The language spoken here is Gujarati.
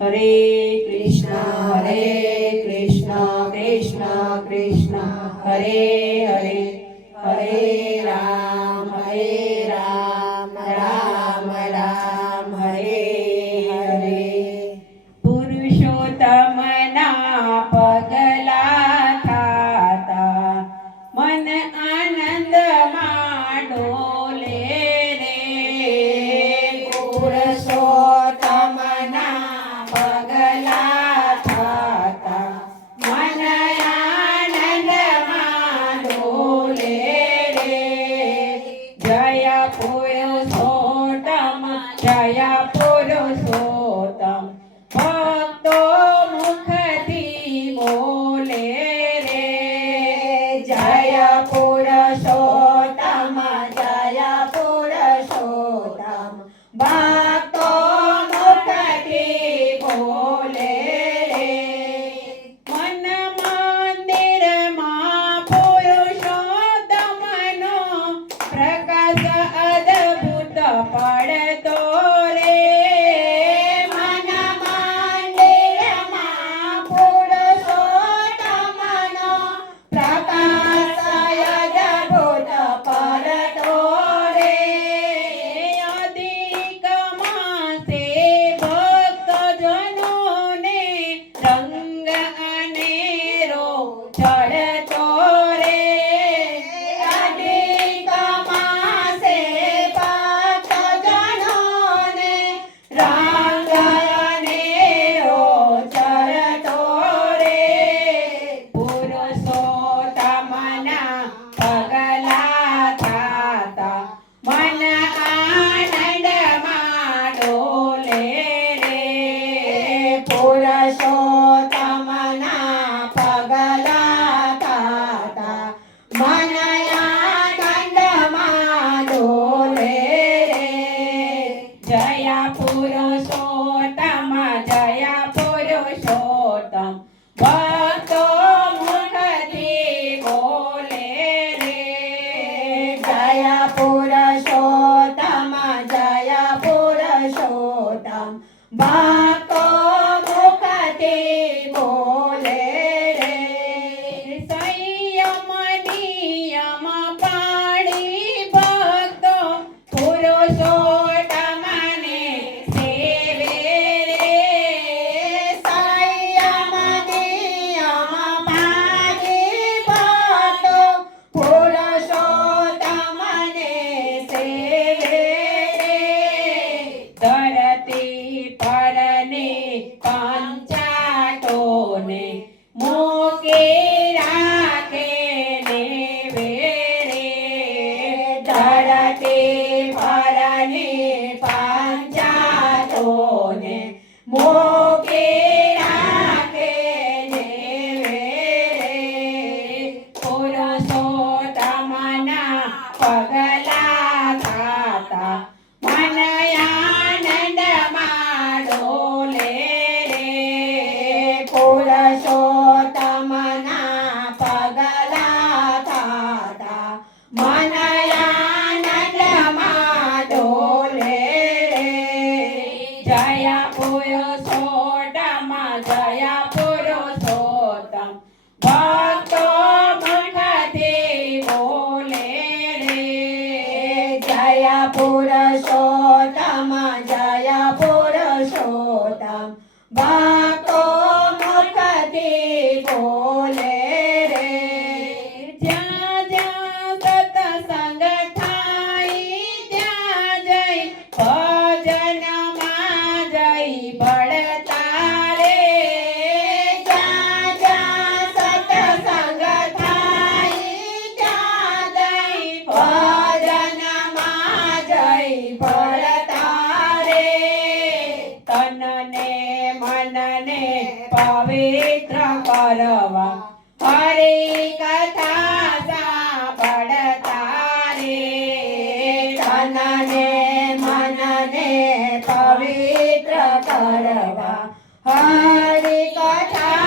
હરે કૃષ્ણ કૃષ્ણ કૃષ્ણ હરે હરે, હરે રામ રામ રામ હરે હરે. પુરુષોત્તમના પગલા થાતા મન આનંદમાં ડોલે રે. પુરુષોત્તમના પગલા થાતા મન આનંદમાં ડોલે રે. જય પુરુષોત્તમ જય પુરુષોત્તમ ભક્તો મુખથી બોલે રે. જય પુરુષોત્તમ જય પુરુષોત્તમ ભક્તો મુખથી બોલે રે. મન મંદિરમાં પુરુષોત્તમનો પ્રકાશ અદભુત પડતો રે. મન મંદિરમાં પુરુષોત્તમનો પ્રકાશ અદભુત પડતો રે. અધિક માસે ભક્તજનોને રંગ અનેરો ચડતો રે. અધિક માસે ભક્તજનોને રંગ અનેરો ચડતો રે. પુરુષોત્તમના પગલા થાતા મન આનંદમાં ડોલે રે. પુરુષોત્તમના પગલા થાતા મન આનંદમાં ડોલે રે. જય પુરુષોત્તમ જય પુરુષોત્તમ ભક્તો મુખથી બોલે રે. જય પુરુષોત્તમ જય પુરુષોત્તમ ભક્તો મુખથી બોલે રે. સંયમ નિયમ પાળી ભક્તો પુરુષોત્તમને સેવે રે. સંયમ નિયમ પાળી ભક્તો પુરુષોત્તમને સેવે રે. ધરતી પરને પંચાટોને મૂકી રાખે નેવે રે. ધરતી પરને પંચાટોને મૂકી રાખે નેવે રે. પુરુષોત્તમના પગલા થાતા મન આનંદમાં ડોલે રે. પુરુષોત્તમના પગલા થાતા મન આનંદમાં ડોલે રે. જય પુરુષોત્તમ જય પુરુષોત્તમ ભક્તો મુખથી બોલે રે. જય પુરુષોત્તમ જય પુરુષોત્તમ ભક્તો મુખથી બોલે રે. જ્યાં જ્યાં સત્સંગ થાય ત્યાં જઈ ભજનમાં જઈ ભળતા રે. જ્યાં જ્યાં સત્સંગ થાય ત્યાં જઈ ભજનમાં જઈ ભળતા રે. તનને મનને પવિત્ર કરવા હરિ કથા સાંભળતા રે. તનને મનને પવિત્ર કરવા હરિ કથા